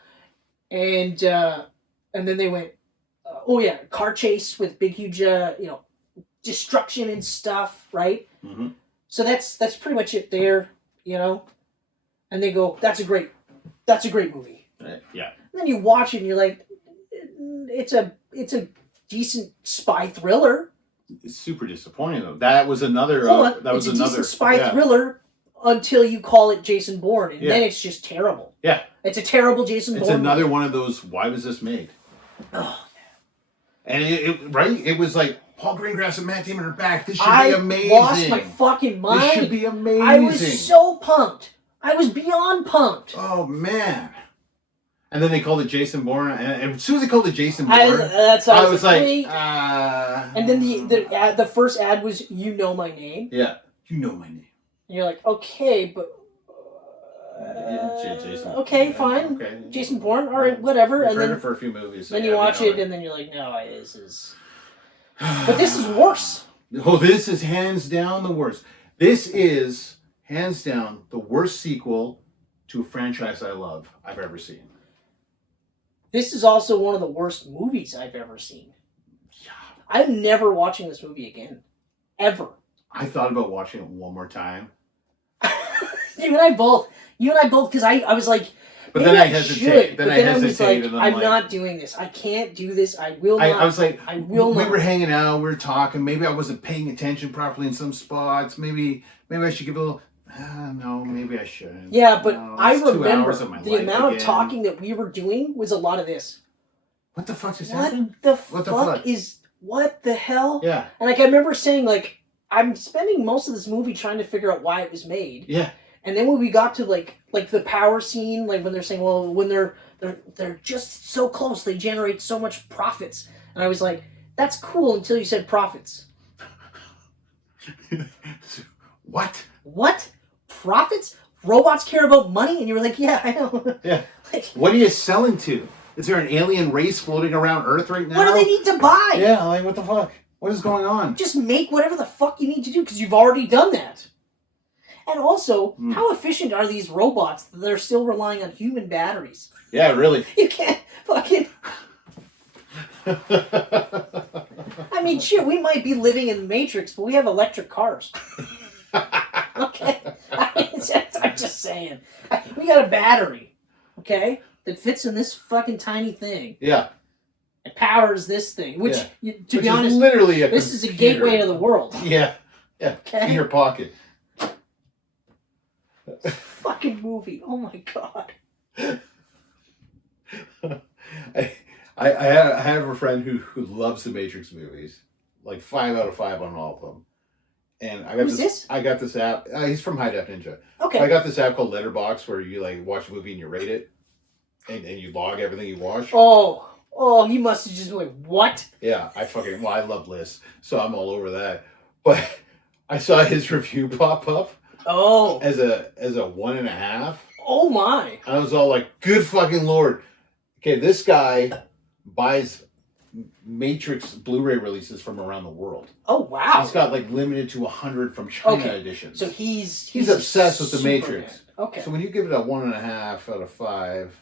And then they went, car chase with big, huge, destruction and stuff, right? So that's pretty much it there, you know? And they go, that's a great movie. Yeah. And then you watch it and you're like, it's a decent spy thriller. It's super disappointing though. That was another. Decent spy thriller until you call it Jason Bourne, and then it's just terrible. Yeah. It's a terrible Jason Bourne. It's another one of those. Why was this made? Oh. And it was like Paul Greengrass and Matt Damon are back. This should be amazing. I lost my fucking mind. This should be amazing. I was so pumped. I was beyond pumped. Oh man. And then they called it Jason Bourne, and as soon as they called it Jason Bourne, I was like, And then the first ad was, "You know my name." Yeah, you know my name. And you're like, okay, but Jason. Okay, fine. Okay. Jason Bourne. All right, whatever. I've And heard then it for a few movies. then you watch it, and then you're like, no, this is. But this is worse. Oh, this is hands down the worst. This is hands down the worst sequel to a franchise I love I've ever seen. This is also one of the worst movies I've ever seen. Yeah. I'm never watching this movie again. Ever. I thought about watching it one more time. You and I both, because I was like, but then I hesitate. Then I was like, I'm not doing this. I can't do this. I will not. I was like, I will not. We were hanging out. We were talking. Maybe I wasn't paying attention properly in some spots. Maybe I should give a little. No, maybe I shouldn't. Yeah, but no, I remember the amount of talking that we were doing was a lot of this. What the fuck just happened? What the hell? Yeah. And like I remember saying, like, I'm spending most of this movie trying to figure out why it was made. Yeah. And then when we got to like the power scene, like when they're saying, well, when they're just so close, they generate so much profits. And I was like, that's cool until you said profits. What? What? Profits? Robots care about money? And you were like, yeah, I know. Yeah. Like, what are you selling to? Is there an alien race floating around Earth right now? what do they need to buy? Yeah, like what the fuck? What is going on? Just make whatever the fuck you need to do because you've already done that. And also, how efficient are these robots that are still relying on human batteries? Yeah, really. You can't fucking... I mean, shit, we might be living in the Matrix, but we have electric cars. Okay? I'm just saying. We got a battery, okay, that fits in this fucking tiny thing. Yeah. It powers this thing, which, to be honest, literally this is a gateway to the world. Yeah. Yeah. Okay. In your pocket. Fucking movie. Oh my god. I have a friend who loves the Matrix movies. Like 5 out of 5 on all of them. And I got this app. He's from High Def Ninja. Okay. So I got this app called Letterbox where you like watch a movie and you rate it. And you log everything you watch. Oh, you must have just been like, what? Yeah, I love lists. So I'm all over that. But I saw his review pop up. Oh. As a 1.5. Oh my. And I was all like, good fucking Lord. Okay, this guy buys Matrix Blu-ray releases from around the world. Oh wow. He's got like limited to 100 from China editions. So he's obsessed with the Matrix. Fan. Okay. So when you give it a 1.5 out of 5,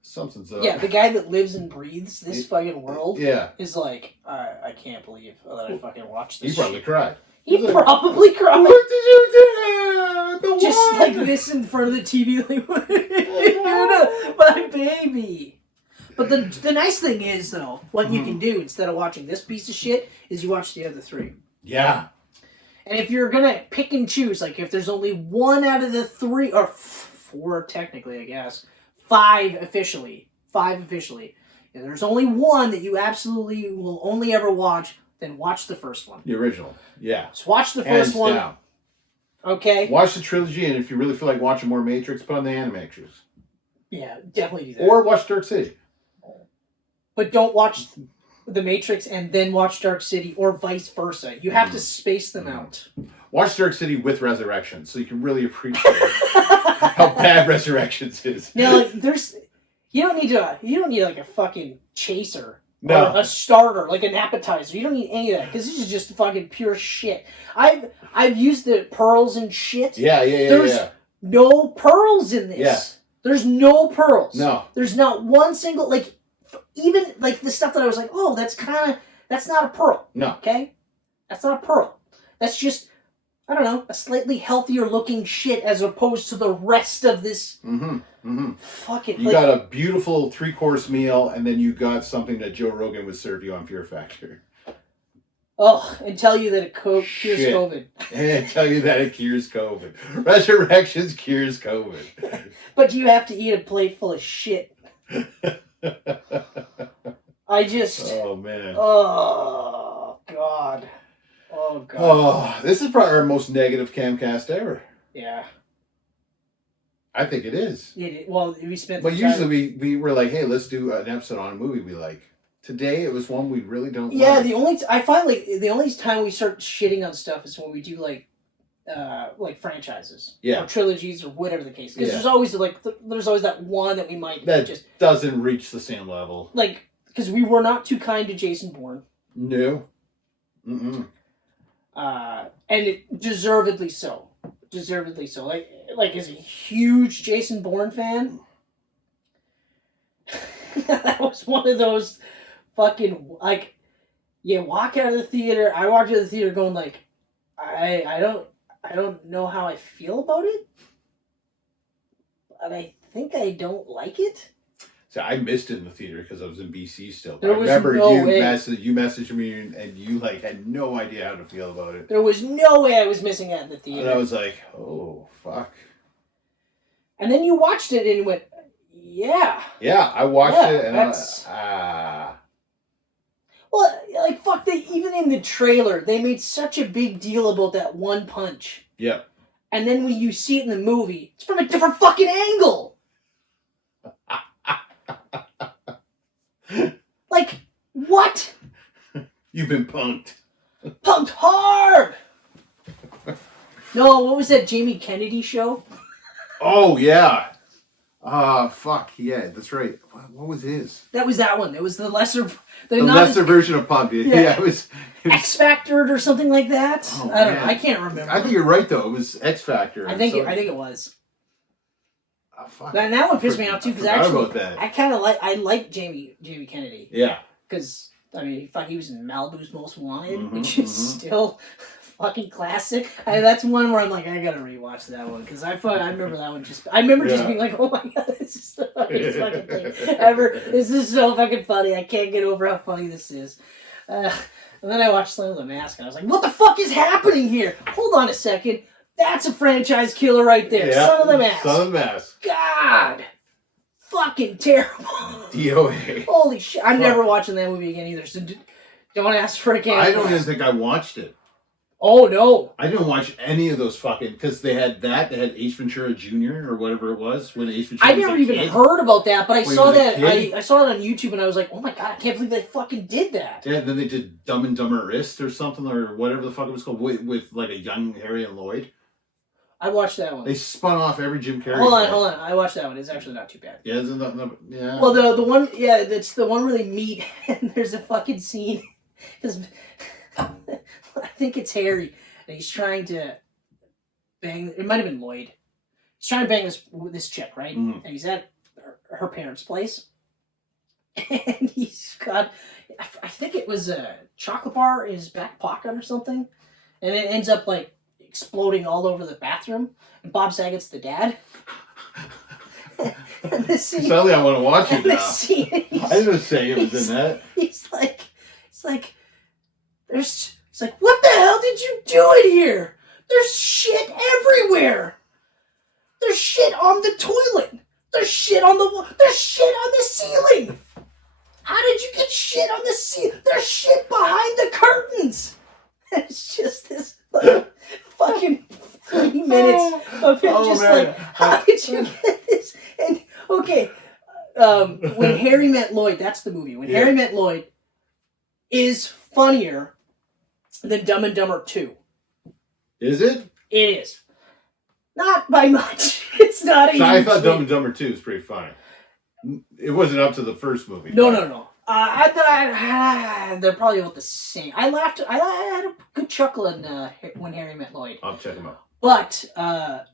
something's up. Yeah, the guy that lives and breathes this fucking world is like, I can't believe that I fucking watched this. He probably cried. He probably cried. What did you do? Just like this in front of the TV, like, my baby. But the nice thing is, though, what you can do instead of watching this piece of shit is you watch the other 3. Yeah. And if you're gonna pick and choose, like if there's only 1 out of the 3, or 4 technically, I guess, 5 officially, and there's only 1 that you absolutely will only ever watch, then watch the first one. The original. Yeah. Just watch the first one. Down. Okay. Watch the trilogy, and if you really feel like watching more Matrix, put on the Animatrix. Yeah, definitely do that. Or watch Dark City. But don't watch The Matrix and then watch Dark City, or vice versa. You have to space them out. Watch Dark City with Resurrections, so you can really appreciate how bad Resurrections is. Now, like, you don't need like a fucking chaser. No. Or a starter, like an appetizer. You don't need any of that, because this is just fucking pure shit. I've used the pearls and shit. Yeah. There's no pearls in this. Yeah. There's no pearls. No. There's not one single, like, even, like, the stuff that I was like, oh, that's not a pearl. No. Okay? That's not a pearl. That's just, I don't know, a slightly healthier looking shit as opposed to the rest of this. Fuck it. You got a beautiful 3-course meal, and then you got something that Joe Rogan would serve you on Fear Factor. Oh, and tell you that it cures COVID. And tell you that it cures COVID. Resurrections cures COVID. But you have to eat a plate full of shit. Oh, man. Oh, God. Oh, God. Oh, this is probably our most negative Camcast ever. Yeah. I think it is. Well, we spent... But usually we were like, hey, let's do an episode on a movie we like. Today, it was one we really don't like. Yeah, the only time we start shitting on stuff is when we do, like, like franchises, Yeah. or trilogies, or whatever the case. Because Yeah. there's always there's always that one that we might That just doesn't reach the same level. like, because we were not too kind to Jason Bourne. No. Mm-mm. And it deservedly so. Deservedly so. Like as a huge Jason Bourne fan, that was one of those fucking, like, you walk out of the theater. I walked out of the theater going like, I don't know how I feel about it, but I think I don't like it. So I missed it in the theater because I was in BC still. There I was remember no you way. messaged me and you like had no idea how to feel about it. There was no way I was missing out in the theater. And I was like, oh fuck. And then you watched it and you went, yeah. Yeah, I watched it and that's... Well, like, fuck, even in the trailer, they made such a big deal about that one punch. Yeah. And then when you see it in the movie, it's from a different fucking angle. Like, what? You've been punked. Punked hard! No, what was that Jamie Kennedy show? Oh, yeah. Fuck. Yeah, that's right. What was his? That was that one. It was the lesser... The lesser version of Punked. Yeah, it was X Factor or something like that. Oh, I don't know. man. I can't remember. I think you're right, though. It was X Factor. I think it was. Oh, fuck. And that one pissed me off too, because actually, about that. I kind of like Jamie Kennedy. Yeah. Because I mean, he was in Malibu's Most Wanted, Mhm, which is still fucking classic. That's one where I'm like, I gotta rewatch that one because I remember that one just. I remember just being like, oh my god, this is the funniest fucking thing ever. This is so fucking funny. I can't get over how funny this is. And then I watched Son of the Mask, and I was like, what the fuck is happening here? Hold on a second. That's a franchise killer right there. Yeah. Son of the Mask. Son of the Mask. God. Fucking terrible. DOA. Holy shit. I'm never watching that movie again either, so don't ask for a Camcast. I don't even think I watched it. Oh, no. I didn't watch any of those fucking... Because they had Ace Ventura Jr. or whatever it was. When Ace Ventura I never even heard about that, but I saw that. I saw it on YouTube and I was like, oh my god, I can't believe they fucking did that. Yeah, then they did Dumb and Dumberist or something, or whatever the fuck it was called, with like a young Harry and Lloyd. I watched that one. They spun off every Jim Carrey. Hold on. I watched that one. It's actually not too bad. Yeah, isn't that... Yeah. Well, the one... Yeah, it's the one where they meet and there's a fucking scene. Because I think it's Harry. And he's trying to bang... It might have been Lloyd. He's trying to bang this chick, right? Mm. And he's at her parents' place. And he's got... I think it was a chocolate bar in his back pocket or something. And it ends up, like, exploding all over the bathroom. And Bob Saget's the dad. And the scene... Suddenly I want to watch it now. I didn't say it was in that. He's like... It's like, what the hell did you do in here? There's shit everywhere. There's shit on the toilet. There's shit on the wall. There's shit on the ceiling. How did you get shit on the ceiling? There's shit behind the curtains. It's just this fucking 3 minutes of him like, how did you get this? And, okay, When Harry Met Lloyd, that's the movie. When Harry Met Lloyd is funnier than Dumb and Dumber 2. Is it? It is. Not by much. It's not a So I thought huge Dumb and Dumber 2 was pretty funny. It wasn't up to the first movie. No. I thought they're probably about the same. I laughed. I had a good chuckle in When Harry Met Lloyd. I'll check them out. But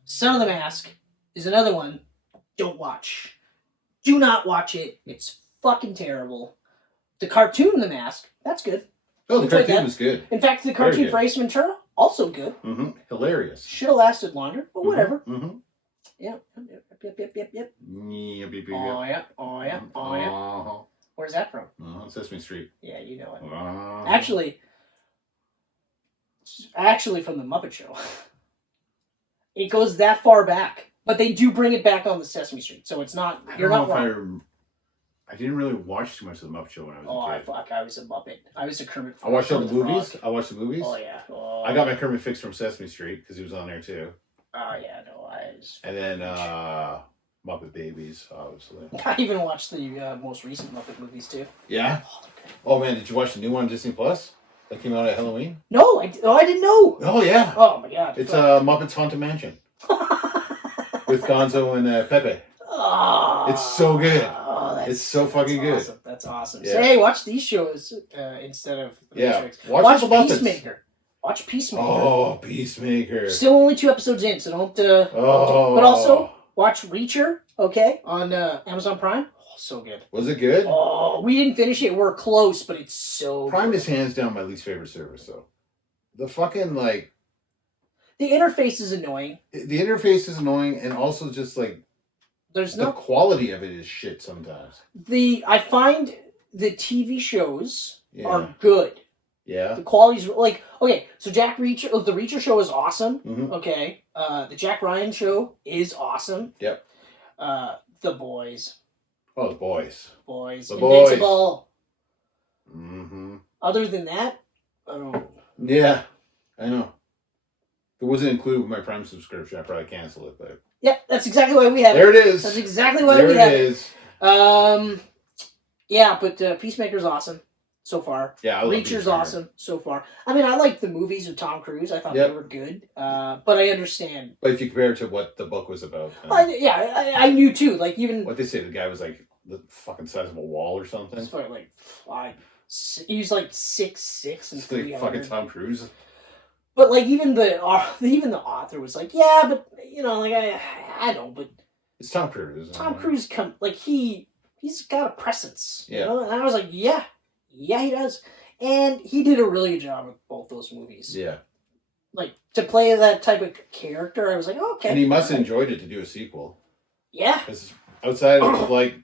Son of the Mask is another one. Don't watch. Do not watch it. It's fucking terrible. The cartoon The Mask, that's good. Oh, the cartoon was good. In fact, the cartoon for Ace Ventura, also good. Mm-hmm. Hilarious. Should have lasted longer, but whatever. Mm-hmm. Yep. Yep. Oh yeah. Where's that from? Sesame Street. Yeah, you know it. Actually from the Muppet Show. It goes that far back, but they do bring it back on the Sesame Street, so it's not. You're not wrong. I didn't really watch too much of the Muppet Show when I was a kid. I was a Muppet. I was a Kermit. I watched all the movies. Frog. I watched the movies. Oh yeah. I got my Kermit fix from Sesame Street because he was on there too. Oh yeah, no, I was. And then Muppet Babies, obviously. I even watched the most recent Muppet movies too. Yeah. Oh man, did you watch the new one on Disney Plus? That came out at Halloween? No, I didn't know. Oh, yeah. Oh, my God. It's Muppets Haunted Mansion. With Gonzo and Pepe. Oh, it's so good. Oh, it's so fucking good. Awesome. That's awesome. Yeah. So, hey, watch these shows instead of the Matrix. Watch Peacemaker. Watch Peacemaker. Oh, Peacemaker. Still only 2 episodes in, so don't... But also, watch Reacher, okay, on Amazon Prime. Oh, so good. Was it good? Oh, we didn't finish it. We're close, but it's so Prime good. is hands down my least favorite service, though. The fucking, like... The interface is annoying. The interface is annoying, and also just, like... The quality of it is shit sometimes. I find the TV shows are good. Yeah. The quality's like, okay, so the Reacher show is awesome. Mm-hmm. Okay. The Jack Ryan show is awesome. Yep. The Boys. Oh, the Boys. The Boys. Invincible. Mm-hmm. Other than that, I don't. Yeah, I know. If it wasn't included with my Prime subscription, I'd probably cancel it, but... Yep, that's exactly why we have it. There it is. That's exactly why we have it. Yeah, but Peacemaker's awesome so far. Yeah, I love Reacher's awesome so far. I mean, I like the movies with Tom Cruise. I thought they were good. But I understand. But if you compare it to what the book was about... I knew too. Like, even... What they say, the guy was like the fucking size of a wall or something? It's like he was like 6'6" and 300. Like fucking Tom Cruise. But like even the author was like, yeah, but you know, like I know, but it's Tom Cruise. Tom Cruise he's got a presence. Yeah. You know? And I was like, yeah, he does, and he did a really good job with both those movies. Yeah. Like to play that type of character, I was like, okay. And he must have enjoyed it to do a sequel. Yeah. Because outside of like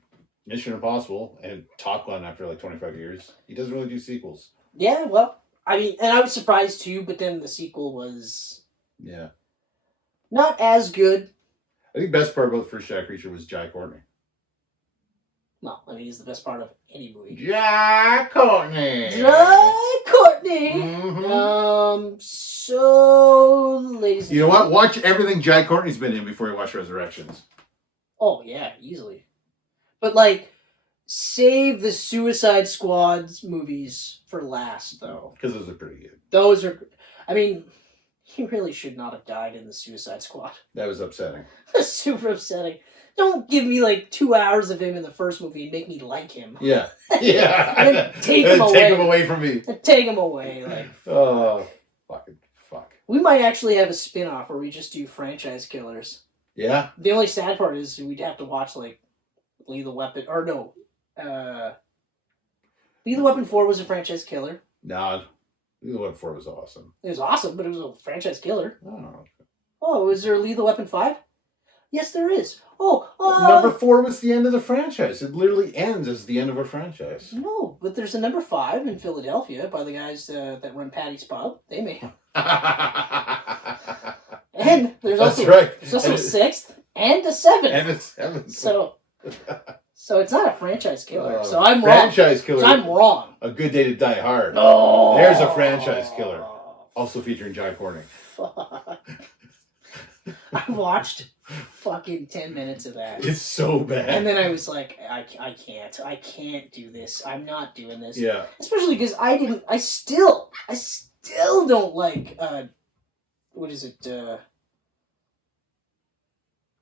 Mission Impossible and Top Gun after like 25 years, he doesn't really do sequels. Yeah, well. I mean, and I was surprised too, but then the sequel was not as good. I think the best part about the first Jack Reacher was Jai Courtney. Well, I mean, he's the best part of any movie. Jai Courtney! Mm-hmm. So, ladies and You know what? Watch everything Jai Courtney's been in before you watch Resurrections. Oh, yeah, easily. But, like, save the Suicide Squad's movies for last, though. Because those are pretty good. Those are... I mean, he really should not have died in the Suicide Squad. That was upsetting. Super upsetting. Don't give me, like, 2 hours of him in the first movie and make me like him. Yeah. Yeah. And then take him away. Take him away from me. Take him away. Like, oh, fucking fuck. We might actually have a spin-off where we just do franchise killers. Yeah? The only sad part is we'd have to watch, like, Lethal Weapon... Or, no. Lethal Weapon 4 was a franchise killer. Nah. Lethal Weapon 4 was awesome. It was awesome, but it was a franchise killer. Oh. Oh, is there a Lethal Weapon 5? Yes, there is. Oh, number 4 was the end of the franchise. It literally ends as the end of a franchise. No, but there's a number 5 in Philadelphia by the guys that run Patty's Pub. They made it. And there's also, there's also a 6th and a 7th. And a 7th. So it's not a franchise killer. So I'm wrong. Franchise killer. So I'm wrong. A Good Day to Die Hard. Oh. There's a franchise killer. Also featuring Jai Courtney. Fuck. I watched fucking 10 minutes of that. It's so bad. And then I was like, I can't do this. I'm not doing this. Yeah. Especially because I still don't like, what is it,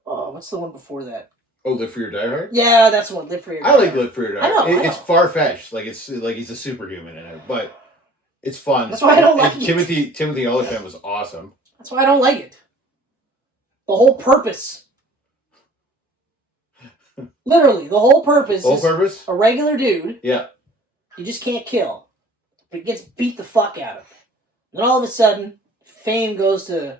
what's the one before that? Oh, Live Free or Die Hard? Yeah, that's the one, Live Free or Die I Hard. like Live Free or Die Hard. I know. It's far-fetched. Like, it's like he's a superhuman in it, but it's fun. That's why I don't like it. Timothy Olyphant was awesome. That's why I don't like it. The whole purpose. Literally, the whole purpose is a regular dude. Yeah. You just can't kill. But he gets beat the fuck out of. Then all of a sudden, fame goes to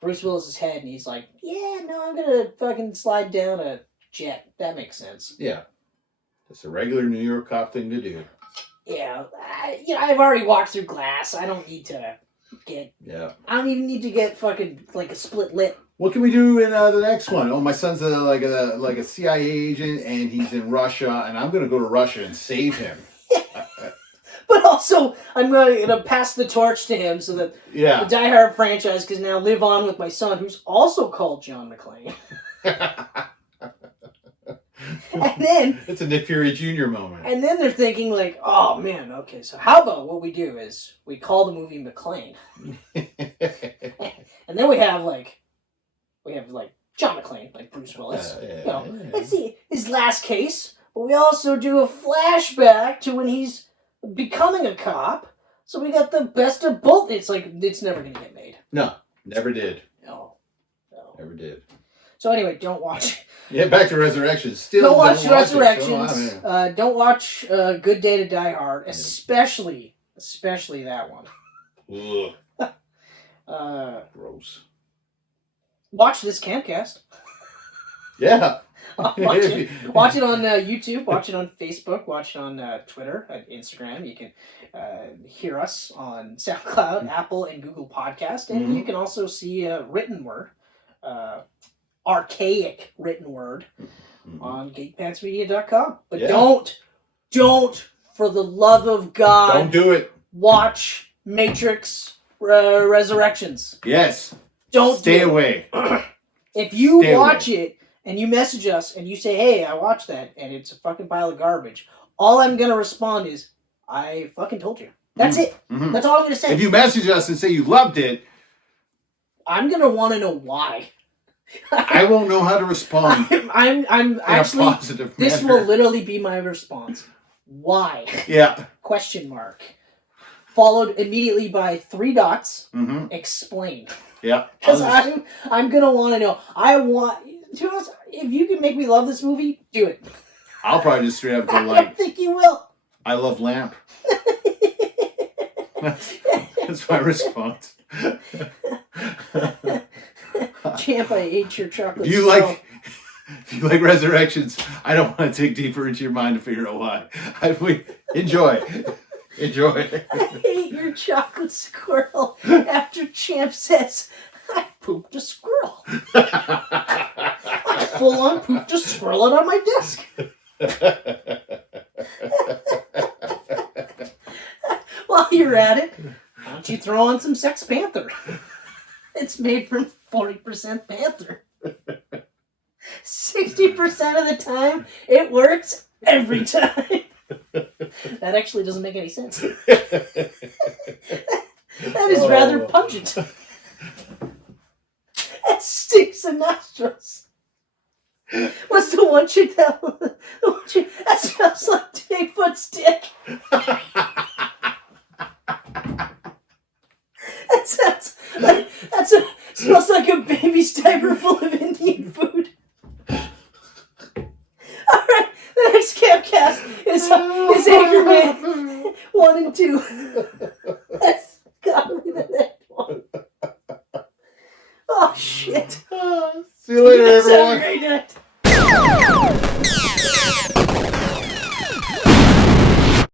Bruce Willis's head, and he's like, yeah, no, I'm gonna fucking slide down a jet. That makes sense. Yeah. It's a regular New York cop thing to do. Yeah. I've already walked through Glass. I don't need to get... Yeah. I don't even need to get fucking, like, a split lip. What can we do in the next one? Oh, my son's like a CIA agent, and he's in Russia, and I'm going to go to Russia and save him. But also, I'm going to pass the torch to him so that the Die Hard franchise can now live on with my son, who's also called John McClane. And then it's a Nick Fury Jr. moment. And then they're thinking like, oh man, okay, so how about what we do is we call the movie McClane. And then we have John McClane, like Bruce Willis. Let's see his last case, but we also do a flashback to when he's becoming a cop. So we got the best of both. It's like it's never gonna get made. No, never did. No. Never did. So anyway, don't watch. Yeah, back to Resurrections. Still don't watch Resurrections. Don't watch Good Day to Die Hard, especially that one. Gross. Watch this Camcast. Yeah. Watch it on YouTube. Watch it on Facebook. Watch it on Twitter and Instagram. You can hear us on SoundCloud, Apple, and Google Podcast. And you can also see a written word, archaic written word, on geekpantsmedia.com. But don't, for the love of God, don't do it. Watch Matrix Resurrections. Yes. Don't stay away. If you watch it and you message us and you say, "Hey, I watched that," and it's a fucking pile of garbage, all I'm gonna respond is, "I fucking told you." That's it. That's all I'm gonna say. If you message us and say you loved it, I'm gonna want to know why. I won't know how to respond. I'm actually. Positive this manner. will literally be my response. Why? Yeah. Question mark. Followed immediately by 3 dots. Explain. Yeah. Because I'm gonna want to know. To be honest, if you can make me love this movie, do it. I'll probably just straight up go I don't think you will. I love lamp. That's my response. Champ, I ate your chocolate. If you like Resurrections, I don't want to dig deeper into your mind to figure out why. Enjoy. I ate your chocolate squirrel after Champ says, I pooped a squirrel. I full on pooped a squirrel out on my desk. While you're at it, why don't you throw on some Sex Panther? It's made from 40% Panther. 60% of the time, it works every time. That actually doesn't make any sense. That is rather pungent. It stinks in nostrils. What's the one chick that smells like Bigfoot's dick? Smells like a baby's diaper full of Indian food. Alright, the next Camcast is Anchorman 1 and 2. That's gotta be the next one. Oh shit. See you later, everyone.